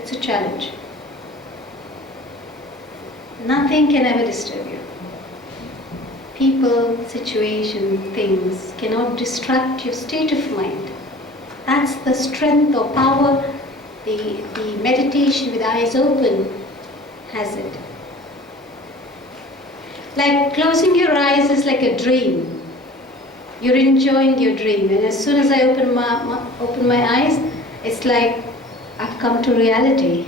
It's a challenge. Nothing can ever disturb you. People, situation, things cannot distract your state of mind. That's the strength or power the meditation with eyes open has it. Like closing your eyes is like a dream. You're enjoying your dream, and as soon as I open my eyes, it's like I've come to reality.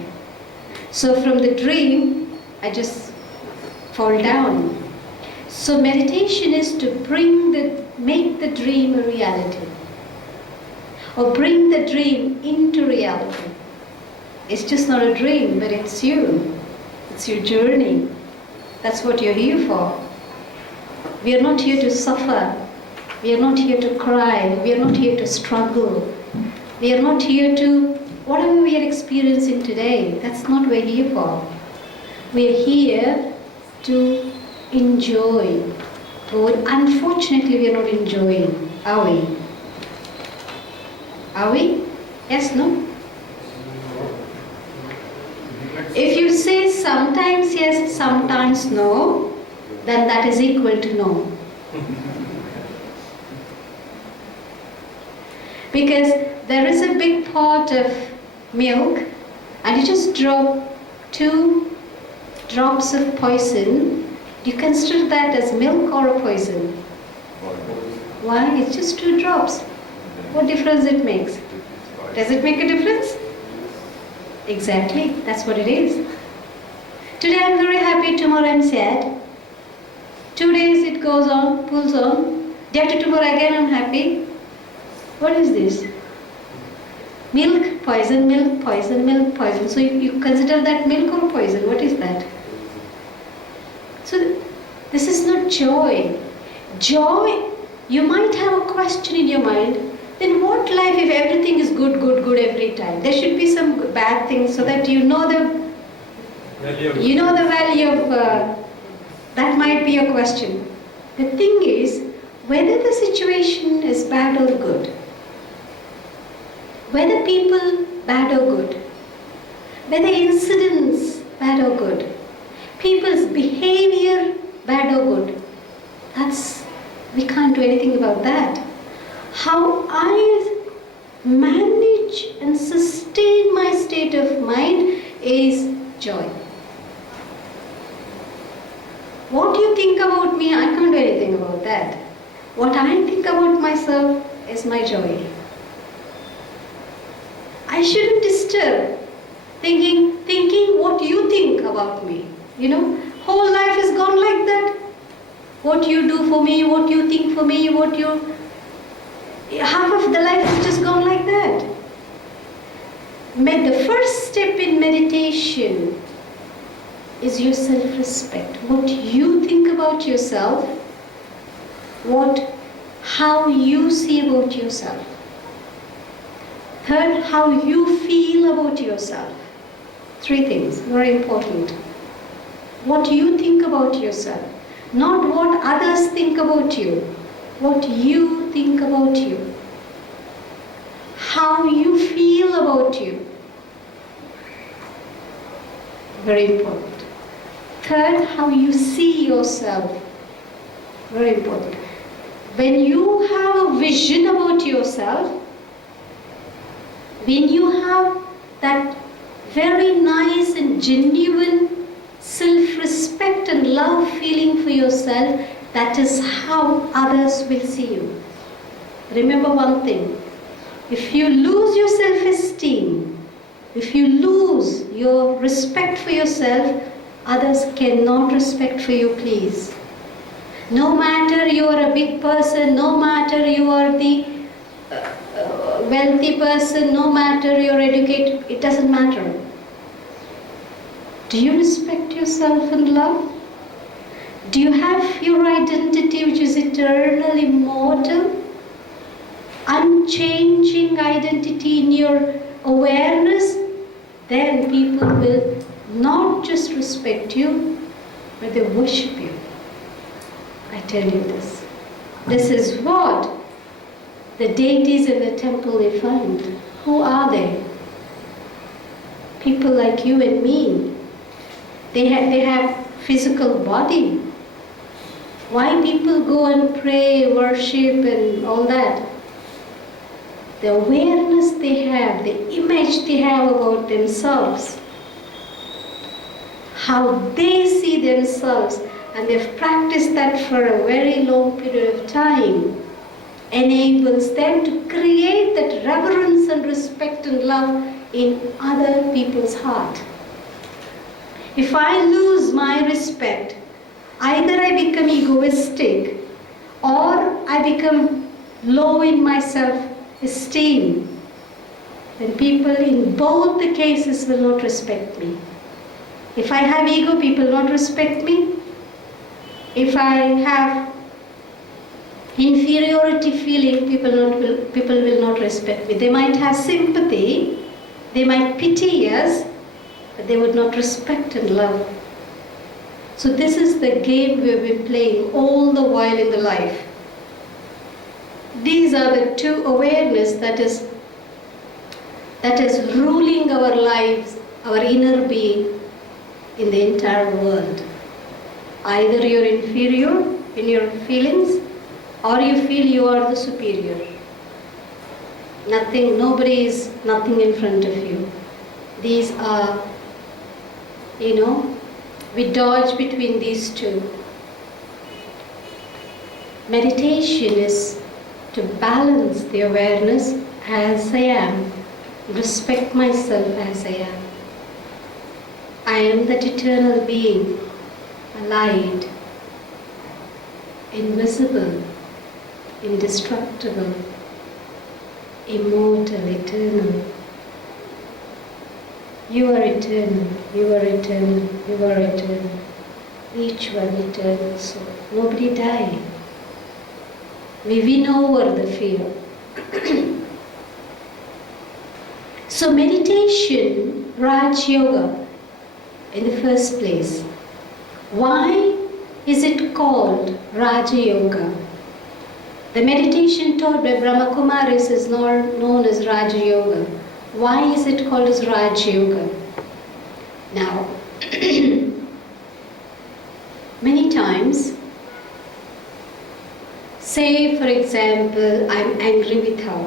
So from the dream, I just fall down. So meditation is to make the dream a reality, or bring the dream into reality. It's just not a dream, but it's you. It's your journey. That's what you're here for. We are not here to suffer. We are not here to cry. We are not here to struggle. We are not here to, whatever we are experiencing today, that's not what we're here for. We are here to enjoy. But unfortunately, we are not enjoying, are we? Are we? Yes, no? If you say sometimes yes, sometimes no, then that is equal to no. Because there is a big pot of milk and you just drop 2 drops of poison, do you consider that as milk or a poison? Why? It's just 2 drops. What difference it makes? Does it make a difference? Exactly, that's what it is. Today I'm very happy, tomorrow I'm sad. 2 days it goes on, pulls on. Day after tomorrow again I'm happy. What is this? Milk, poison, milk, poison, milk, poison. So you consider that milk or poison? What is that? So this is not joy. Joy, you might have a question in your mind. Then what life if everything is good, good, good every time? There should be some bad things so that you know the value of, that might be a question. The thing is, whether the situation is bad or good, whether people bad or good, whether incidents bad or good, people's behavior bad or good, we can't do anything about that. How I manage and sustain my state of mind is joy. What you think about me, I can't do anything about that. What I think about myself is my joy. I shouldn't disturb thinking what you think about me. Whole life is gone like that. What you do for me, what you think for me, half of the life has just gone like that. The first step in meditation is your self-respect. What you think about yourself, how you see about yourself. Third, how you feel about yourself. 3 things, very important. What you think about yourself, not what others think about you. What you think about you. How you feel about you. Very important. Third, how you see yourself. Very important. When you have a vision about yourself, when you have that very nice and genuine self-respect and love feeling for yourself, that is how others will see you. Remember one thing, if you lose your self-esteem, if you lose your respect for yourself, others cannot respect for you, please. No matter you are a big person, no matter you are the wealthy person, no matter you're educated, it doesn't matter. Do you respect yourself and love? Do you have your identity which is eternal, immortal, unchanging identity in your awareness? Then people will not just respect you, but they worship you. I tell you this. This is what the deities in the temple they find. Who are they? people like you and me. They have physical body. Why people go and pray, worship and all that? The awareness they have, the image they have about themselves, how they see themselves, and they've practiced that for a very long period of time, enables them to create that reverence and respect and love in other people's heart. If I lose my respect, either I become egoistic or I become low in my self-esteem, then people in both the cases will not respect me. If I have ego, people will not respect me. If I have inferiority feeling, people will not respect me. They might have sympathy, they might pity us, but they would not respect and love. So this is the game we've been playing all the while in the life. These are the two awareness that is ruling our lives, our inner being in the entire world. Either you're inferior in your feelings, or you feel you are the superior. Nobody is nothing in front of you. These are, we dodge between these two. Meditation is to balance the awareness as I am, respect myself as I am. I am that eternal being, light, invisible, indestructible, immortal, eternal. You are eternal, you are eternal, you are eternal. Each one eternal soul. Nobody die. We win over the fear. So meditation, Raj Yoga, in the first place. Why is it called Raja Yoga? The meditation taught by Brahma Kumaris is known as Raja Yoga. Why is it called as Raj Yoga? Now, many times, say for example, I'm angry with her.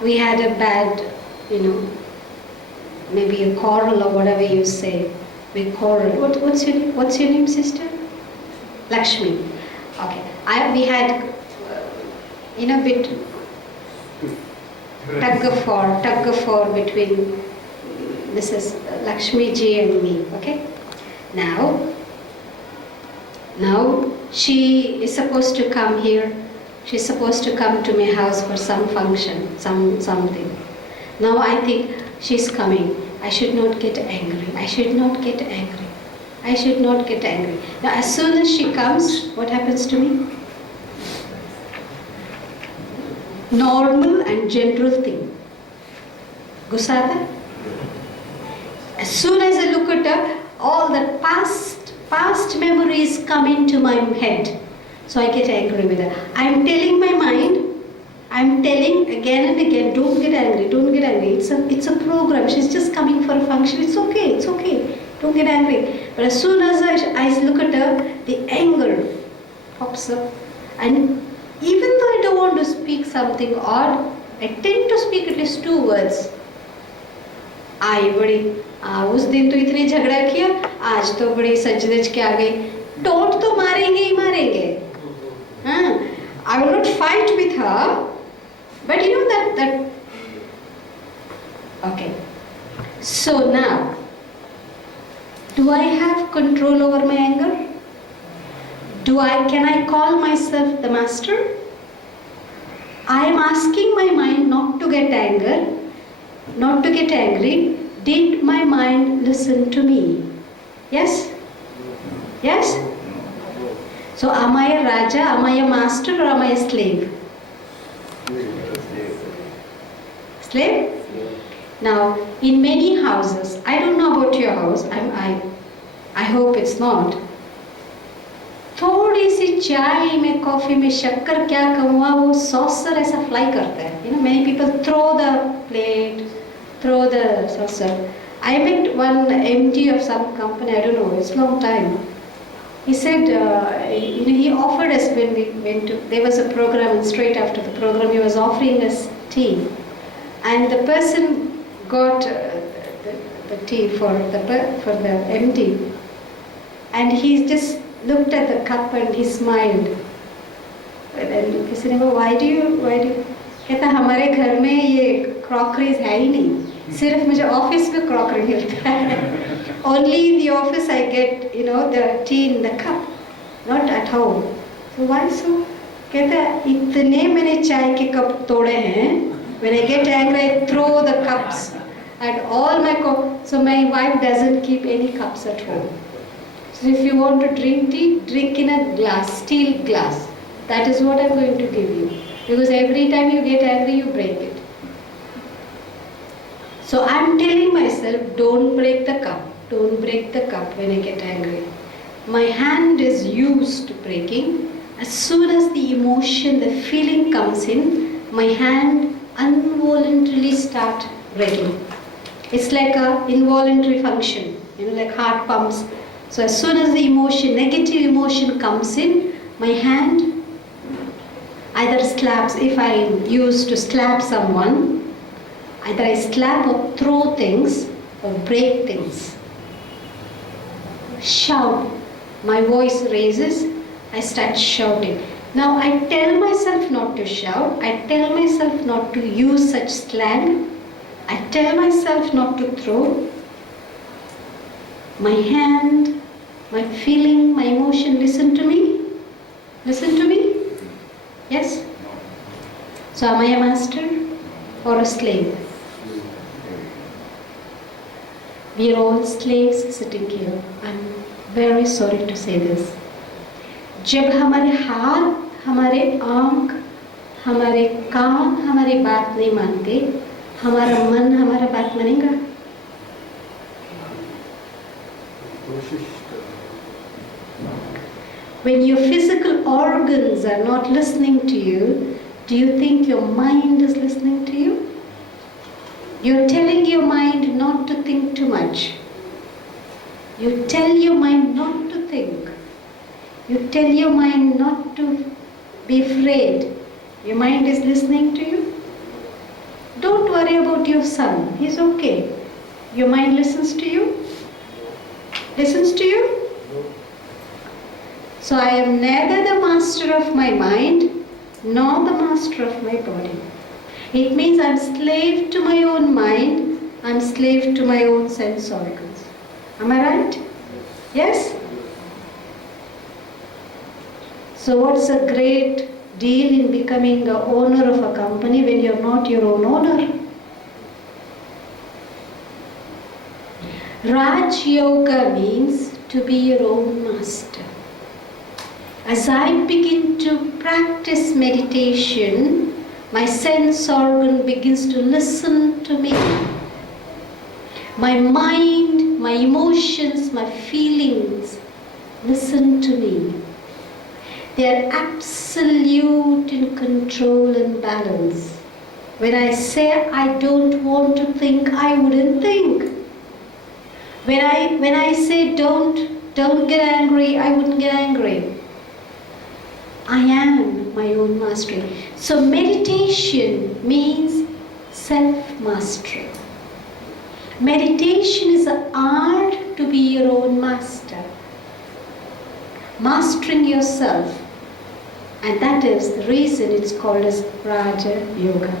We had a bad, maybe a quarrel or whatever you say. We quarrel. What's your name, sister? Lakshmi. Okay. We had, bit tug of war between Mrs. Lakshmi ji and me. Okay. Now she is supposed to come here. She's supposed to come to my house for some function, something. Now I think she's coming. I should not get angry. I should not get angry. I should not get angry. Now as soon as she comes, what happens to me? Normal and general thing. Gussa aata? As soon as I look at her, all the past memories come into my head. So I get angry with her. I'm telling my mind, I'm telling again and again, don't get angry, don't get angry. It's a program. She's just coming for a function. It's okay. Don't get angry. But as soon as I look at her, the anger pops up. And even though I don't want to speak something odd, I tend to speak at least 2 words. आई बड़ी उस दिन तो इतने झगड़ा किया, आज तो बड़ी सच-धज के आ गई. टोंट तो मारेंगे ही मारेंगे. I will not fight with her, but that. Okay. So now, do I have control over my anger? Can I call myself the master? I am asking my mind not to get angry. Did my mind listen to me? Yes? Yes? So am I a Raja, am I a master, or am I a slave? Slave? Now, in many houses, I don't know about your house, I hope it's not. थोड़ी सी चाय में, coffee में शक्कर क्या कहूँगा, वो saucer ऐसा fly करता है. Many people throw the plate, throw the saucer. I met one MD of some company, I don't know, it's a long time. He said, he offered us when we went to, there was a program, and straight after the program he was offering us tea. And the person got the tea for the MD. And he just looked at the cup and he smiled. And किसी ने कहा, why do you? कहता हमारे घर में ये crockeries है ही नहीं, सिर्फ मुझे ऑफिस में क्रॉकरी मिलता है. Only in the office I get, the tea in the cup, not at home. So why so? कहता इतने मैंने चाय के कप तोड़े हैं. When I get angry, I throw the cups at all my cups. So my wife doesn't keep any cups at home. So if you want to drink tea, drink in a glass, steel glass. That is what I'm going to give you. Because every time you get angry, you break it. So I'm telling myself, don't break the cup. Don't break the cup when I get angry. My hand is used to breaking. As soon as the emotion, the feeling comes in, my hand involuntarily start breaking. It's like a involuntary function, like heart pumps. So as soon as the emotion, negative emotion comes in, my hand either slaps. If I used to slap someone, either I slap or throw things or break things. Shout. My voice raises, I start shouting. Now I tell myself not to shout, I tell myself not to use such slang, I tell myself not to throw. My hand, my feeling, my emotion, listen to me. Listen to me. Yes? So am I a master or a slave? We are all slaves sitting here. I'm very sorry to say this. जब हमारे हाथ, हमारे आँख, हमारे कान हमारी बात नहीं मानते, हमारा मन हमारा बात मानेगा? When your physical organs are not listening to you, do you think your mind is listening to you? You're telling your mind not to think too much. You tell your mind not to think. You tell your mind not to be afraid. Your mind is listening to you. Don't worry about your son. He's okay. Your mind listens to you. Listens to you. So I am neither the master of my mind nor the master of my body. It means I'm slave to my own mind. I'm slave to my own sense organs. Am I right? Yes? So what's a great deal in becoming the owner of a company when you're not your own owner? Raj Yoga means to be your own master. As I begin to practice meditation, my sense organ begins to listen to me. My mind, my emotions, my feelings listen to me. They are absolute in control and balance. When I say I don't want to think, I wouldn't think. When I say don't get angry, I wouldn't get angry. I am my own master. So meditation means self-mastery. Meditation is an art to be your own master. Mastering yourself. And that is the reason it's called as Raja Yoga.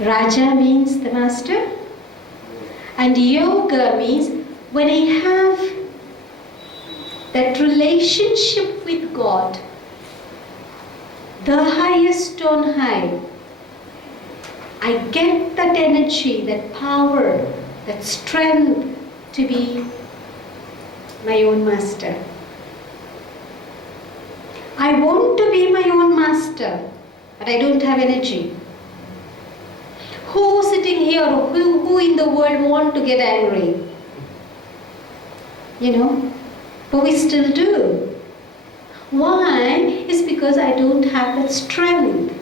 Raja means the master. And yoga means when I have that relationship with God, the highest on high, I get that energy, that power, that strength to be my own master. I want to be my own master, but I don't have energy. Who sitting here, who in the world want to get angry? But we still do. Why? It's because I don't have that strength.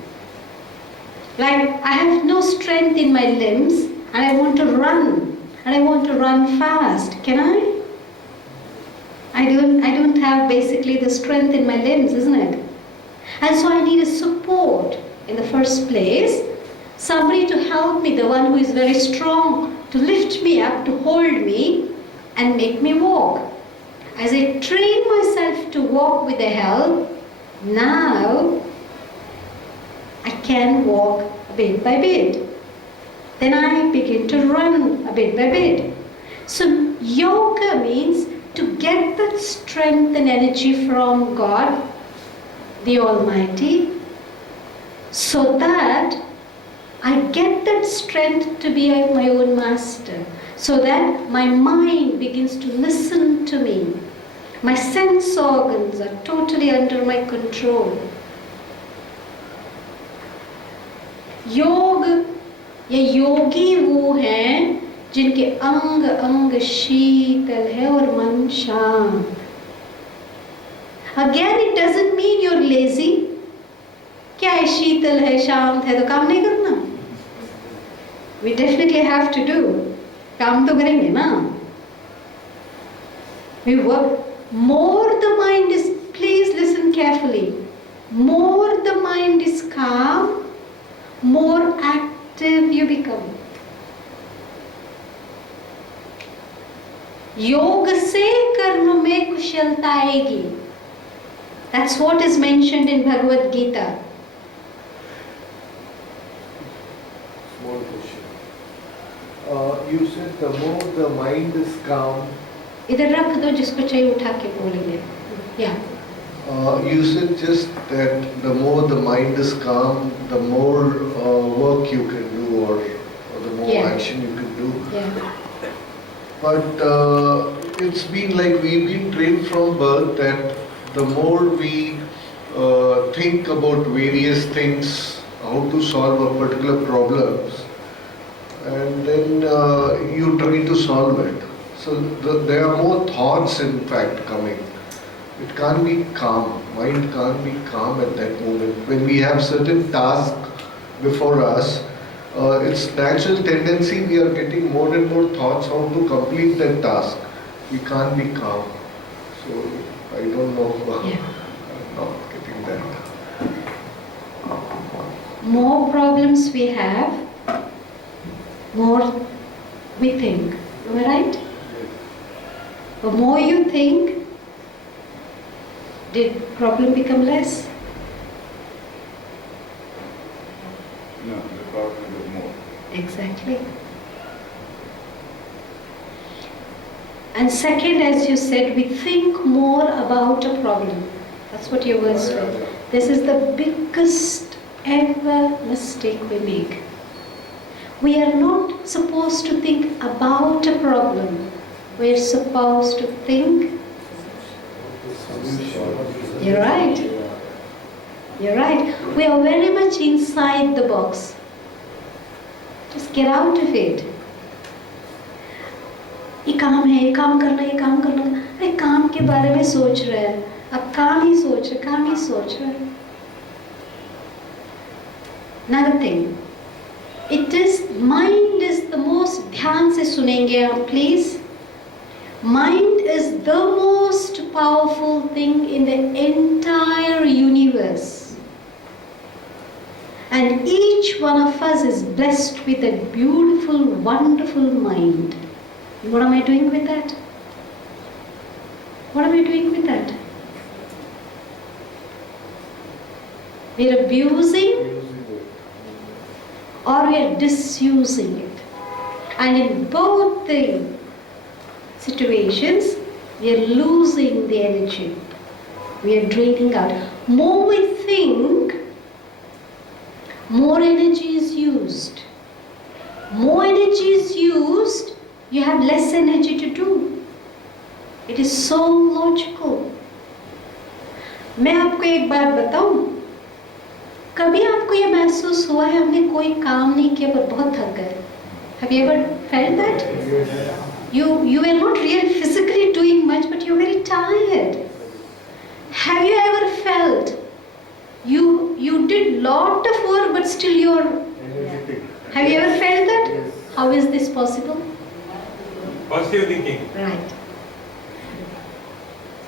Like I have no strength in my limbs and I want to run. and I want to run fast. Can I? I don't have basically the strength in my limbs, isn't it? And so I need a support in the first place. Somebody to help me, the one who is very strong, to lift me up, to hold me and make me walk. As I train myself to walk with the help, now I can walk bit by bit. Then I begin to run a bit by bit. So yoga means to get that strength and energy from God, the Almighty, so that I get that strength to be my own master, so that my mind begins to listen to me. My sense organs are totally under my control. योग या योगी वो हैं जिनके अंग अंग शीतल है और मन शांत. Again, it doesn't mean you're lazy. क्या है, शीतल है, शांत है तो काम नहीं करना? We definitely have to do. काम तो करेंगे ना. We work. More the mind is, please listen carefully. More the mind is calm, more active you become. योग से कर्म में कुशलता आएगी. That's what is mentioned in Bhagavad Gita. Small question. You said the more the mind is calm. इधर रख दो, जिसको चाहिए उठा के बोलेंगे. Yeah. You said just that the more the mind is calm, the more work you can do, or the more action you can do. Yeah. But it's been like we've been trained from birth that the more we think about various things, how to solve a particular problems, and then you try to solve it. So there are more thoughts in fact coming. It can't be calm. Mind can't be calm at that moment. When we have certain tasks before us, it's natural tendency we are getting more and more thoughts how to complete that task. We can't be calm. So I don't know. I'm not getting that. More problems we have, more we think. Am I right? The more you think, did problem become less? No, the problem is more. Exactly. And second, as you said, we think more about a problem. That's what your words were. This is the biggest ever mistake we make. We are not supposed to think about a problem. We are supposed to think. You're right. You're right. We are very much inside the box. Just get out of it. ये काम है, ये काम करना, ये काम करना. अरे काम के बारे में सोच रहा है. अब काम ही सोच रहा है. Another thing. It is, mind is the most, ध्यान से सुनेंगे आप please. Mind is the most powerful thing in the entire universe. And each one of us is blessed with a beautiful, wonderful mind. What am I doing with that? What am I doing with that? We are abusing or we are disusing it. And in both the situations, we are losing the energy. We are draining out. More we think, more energy is used. More energy is used, you have less energy to do. It is so logical. मैं आपको एक बात बताऊं, कभी आपको ये महसूस हुआ है हमने कोई काम नहीं किया पर बहुत थक गए? Have you ever felt that? You were not really physically doing much, but you're very tired. Have you ever felt you did lot of work, but still you're energetic? Have you ever felt that? Yes. How is this possible? Positive thinking. Right.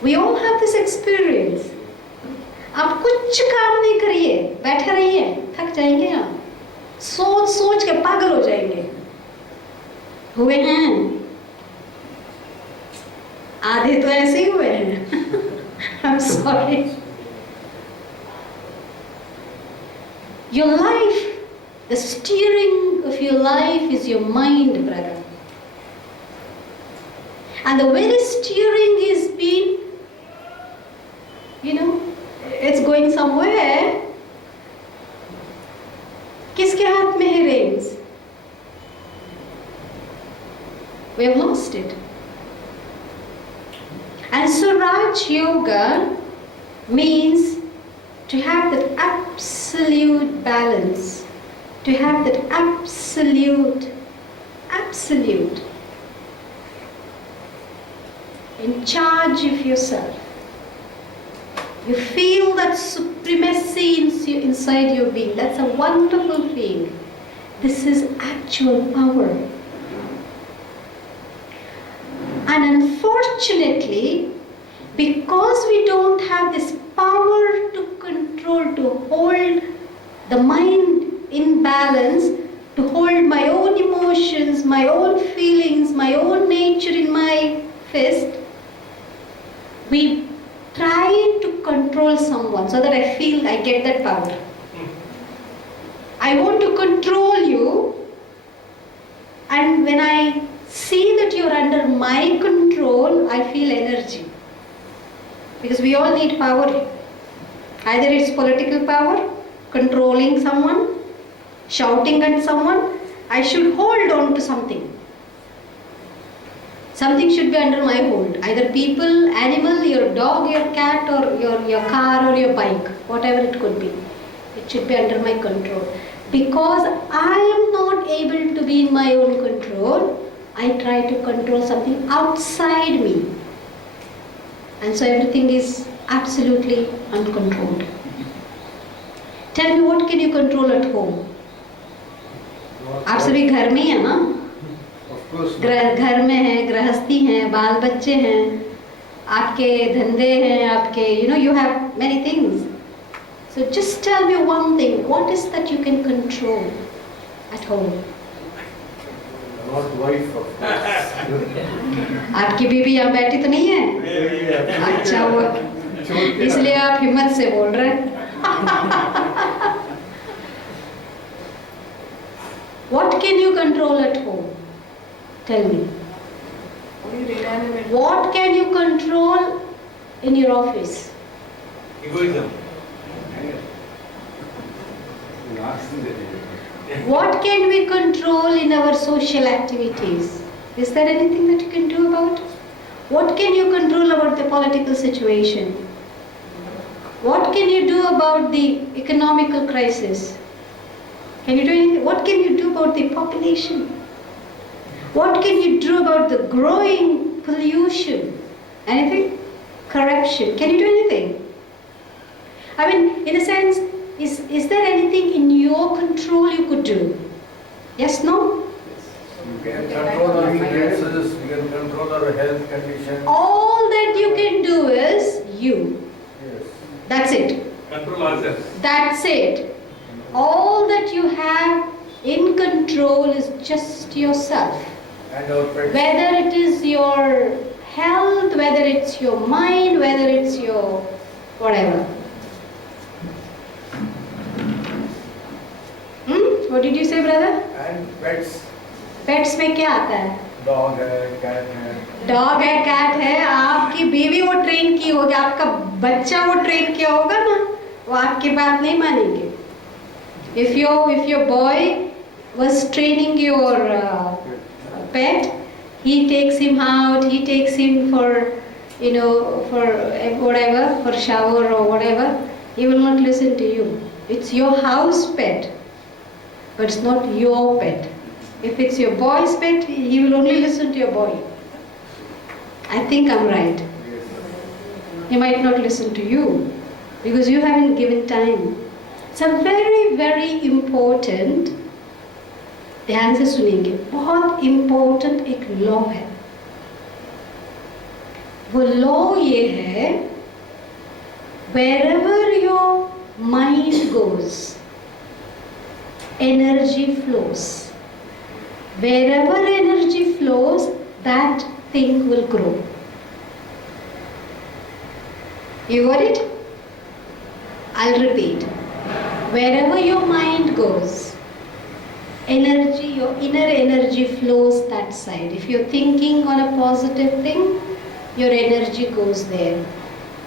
We all have this experience. आप कुछ काम नहीं करिए, बैठे रहिए, थक जाएंगे आप, सोच सोच के पागल हो जाएंगे। हुए हैं, आधे तो ऐसे ही हुए हैं। I'm sorry. Your life, the steering of your life is your mind, brother. And the very steering is being, it's going somewhere. किसके हाथ में है reins? We have lost it. And so Raj Yoga means to have that absolute balance, to have that absolute in charge of yourself. You feel that supremacy inside your being. That's a wonderful feeling. This is actual power. And unfortunately, because we don't have this power to control, to hold the mind in balance, to hold my own emotions, my own feelings, my own nature in my fist, we try to control someone so that I feel I get that power. I want to control you, and when I see that you're under my control, I feel energy. Because we all need power. Either it's political power, controlling someone, shouting at someone. I should hold on to something. Something should be under my hold. Either people, animal, your dog, your cat, or your car or your bike, whatever it could be. It should be under my control. Because I am not able to be in my own control, I try to control something outside me. And so everything is absolutely uncontrolled. Tell me, what can you control at home? आप सभी घर में ही हैं ना? घर में हैं, गृहस्थी हैं, बाल बच्चे हैं, आपके धंधे हैं, आपके you have many things. So just tell me one thing. What is that you can control at home? Not wife, of course. आपकी बीवी यहाँ बैठी तो नहीं है? अच्छा हुआ, इसलिए आप हिम्मत से बोल रहे हैं। What can you control at home? Tell me. What can you control in your office? Egoism. What can we control in our social activities? Is there anything that you can do about it? What can you control about the political situation? What can you do about the economical crisis? Can you do anything? What can you do about the population? What can you do about the growing pollution? Anything? Corruption. Can you do anything? I mean, in a sense, is there anything in your control you could do? Yes, no? You can control our finances, you can control our health condition. All that you can do is you. Yes. That's it. Control ourselves. That's it. All that you have in control is just yourself. And our pets. Whether it is your health, whether it's your mind, whether it's your whatever. What did you say, brother? And pets. Pets में क्या आता है? Dog है, cat है. Dog है, cat है. आपकी बीवी वो ट्रेन की होगी, आपका बच्चा वो ट्रेन किया होगा ना, वो आपकी बात नहीं मानेंगे. If your boy was training your pet, he takes him out, he takes him for whatever, for shower or whatever, he will not listen to you. It's your house pet, but it's not your pet. If it's your boy's pet, he will only listen to your boy. I think I'm right. He might not listen to you because you haven't given time. It's a very, very important, ध्यान से सुनेंगे, बहुत important एक law है. वो law ये है, wherever your mind goes, energy flows. Wherever energy flows, that thing will grow. You got it? I'll repeat. Wherever your mind goes, energy, your inner energy flows that side. If you're thinking on a positive thing, your energy goes there.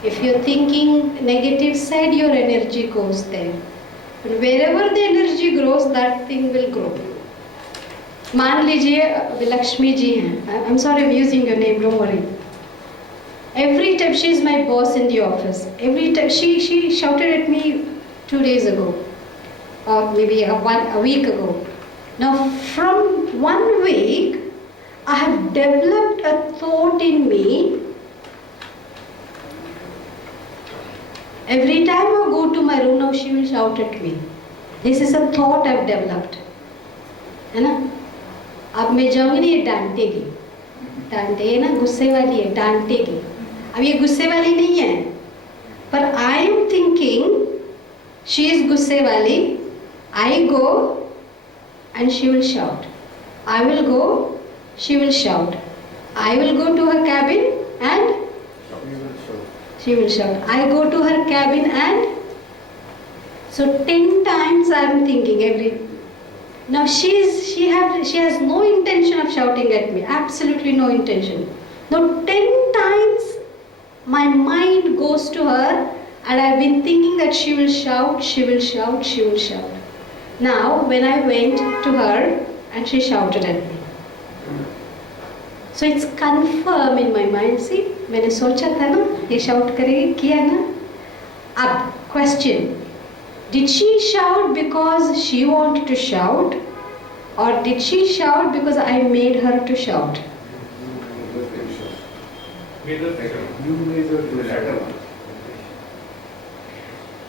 If you're thinking negative side, your energy goes there. But wherever the energy grows, that thing will grow. मान लीजिए लक्ष्मी जी हैं. I'm sorry I'm using your name, don't worry. Every time, she is my boss in the office. Every time she shouted at me 2 days ago, or maybe a week ago. Now from 1 week, I have developed a thought in me. Every time I go to my room now, she will shout at me. This is a thought I've developed. है ना? अब मैं जाऊंगी ना, ये डांटेगी. डांटे ना, गुस्से वाली है, डांटेगी. अब ये गुस्से वाली नहीं है, पर I am thinking she is गुस्से वाली. I go and she will shout. I will go, she will shout. I will go to her cabin and she will shout. I go to her cabin and so 10 times I am thinking every. Now she has no intention of shouting at me. Absolutely no intention. Now 10 times my mind goes to her and I've been thinking that she will shout, she will shout, she will shout. Now when I went to her and she shouted at me. So it's confirmed in my mind. See, मैंने सोचा था ना ये shout करेगी, किया ना. अब question, did she shout because she wanted to shout, or did she shout because I made her to shout? You made her to shout.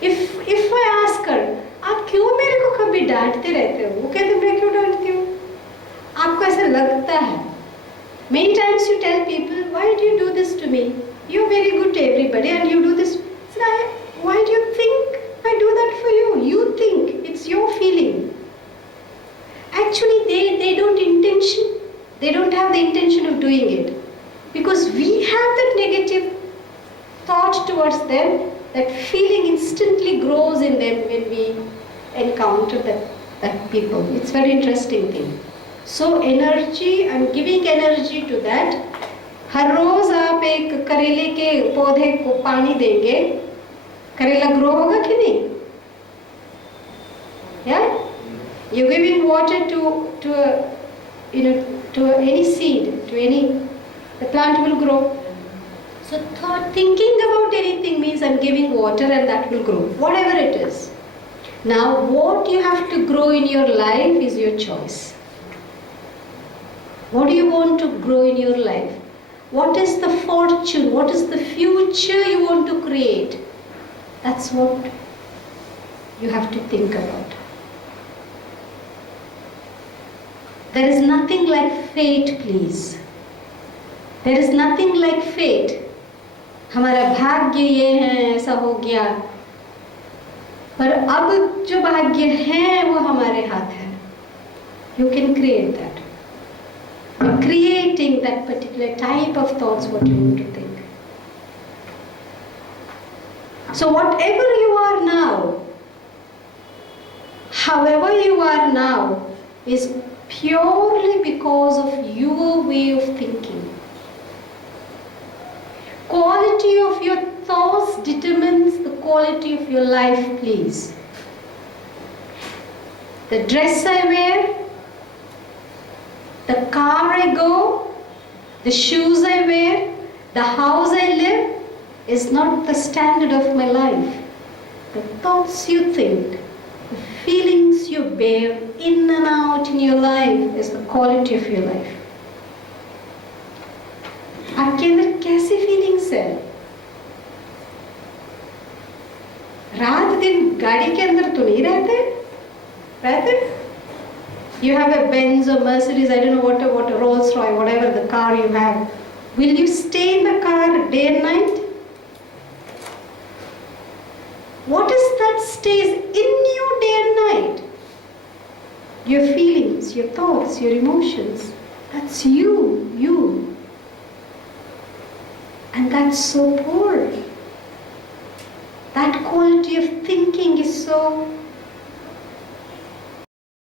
If I ask her, आप क्यों मेरे को कभी डांटते रहते हो? वो कहते मैं क्यों डांटती हूँ? आपको ऐसा लगता है? Many times you tell people, why do you do this to me? You're very good to everybody and you do this. So why do you think I do that for you? You think, it's your feeling. Actually, they don't have the intention of doing it. Because we have that negative thought towards them, that feeling instantly grows in them when we encounter that people. It's very interesting thing. So energy, I'm giving energy to that. हर रोज आप एक करेले के पौधे को पानी देंगे, करेला grow होगा कि नहीं? Yeah? You're giving water to any seed, the plant will grow. So thinking about anything means I'm giving water and that will grow, whatever it is. Now what you have to grow in your life is your choice. What do you want to grow in your life? What is the fortune? What is the future you want to create? That's what you have to think about. There is nothing like fate, please. There is nothing like fate. हमारा भाग्य ये है, ऐसा हो गया. पर अब जो भाग्य है वो हमारे हाथ है. You can create that. You're creating that particular type of thoughts, what you want to think. So whatever you are now, however you are now, is purely because of your way of thinking. Quality of your thoughts determines the quality of your life, please. The dress I wear, the car I go, the shoes I wear, the house I live is not the standard of my life. The thoughts you think, the feelings you bear in and out in your life is the quality of your life. आपके अंदर कैसी feelings है? रात दिन गाड़ी के अंदर तो नहीं रहते? रहते? You have a Benz or Mercedes, I don't know what a Rolls Royce, whatever the car you have. Will you stay in the car day and night? What is that stays in you day and night? Your feelings, your thoughts, your emotions. That's you. And that's so poor. That quality of thinking is so